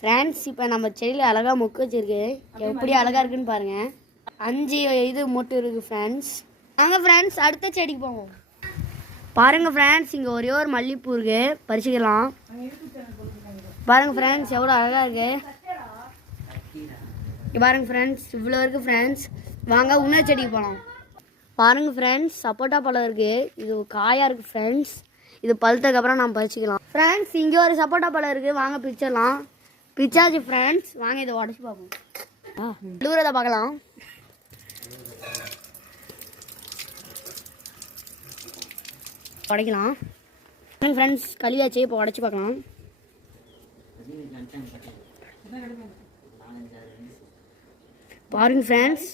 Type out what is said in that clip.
Friends இப்போ நம்ம செடியில் அழகாக மொக்கு வச்சிருக்கு. எப்படி அழகாக இருக்குன்னு பாருங்கள். 5 இது மொட்டு இருக்குது ஃப்ரெண்ட்ஸ். வாங்க ஃப்ரெண்ட்ஸ் அடுத்த செடிக்கு போவோம். பாருங்கள் ஃப்ரெண்ட்ஸ், இங்கே ஒரே ஒரு மல்லிகைப்பூ இருக்குது, பறிச்சுக்கலாம். பாருங்கள் ஃப்ரெண்ட்ஸ் எவ்வளோ அழகாக இருக்குது. பாருங்கள் ஃப்ரெண்ட்ஸ் இவ்வளோ இருக்குது ஃப்ரெண்ட்ஸ். வாங்க இன்னொரு செடிக்கு போகலாம். பாருங்கள் ஃப்ரெண்ட்ஸ் சப்போட்டா பழம் இருக்குது. இது காயாக இருக்குது ஃப்ரெண்ட்ஸ். இது பழுத்ததுக்கப்புறம் நம்ம பறிச்சிக்கலாம். ஃப்ரெண்ட்ஸ் இங்கே ஒரு சப்போட்டா பழம் இருக்குது, வாங்க பிரிச்சிடலாம். பிச்சாச்சு ஃப்ரெண்ட்ஸ். வாங்க இதை உடச்சி பார்ப்போம். தூரத்தை பார்க்கலாம். உடைக்கலாம் ஃப்ரெண்ட்ஸ். கழுவியாச்சு, இப்போ உடச்சி பார்க்கலாம். பாருங்க ஃப்ரெண்ட்ஸ்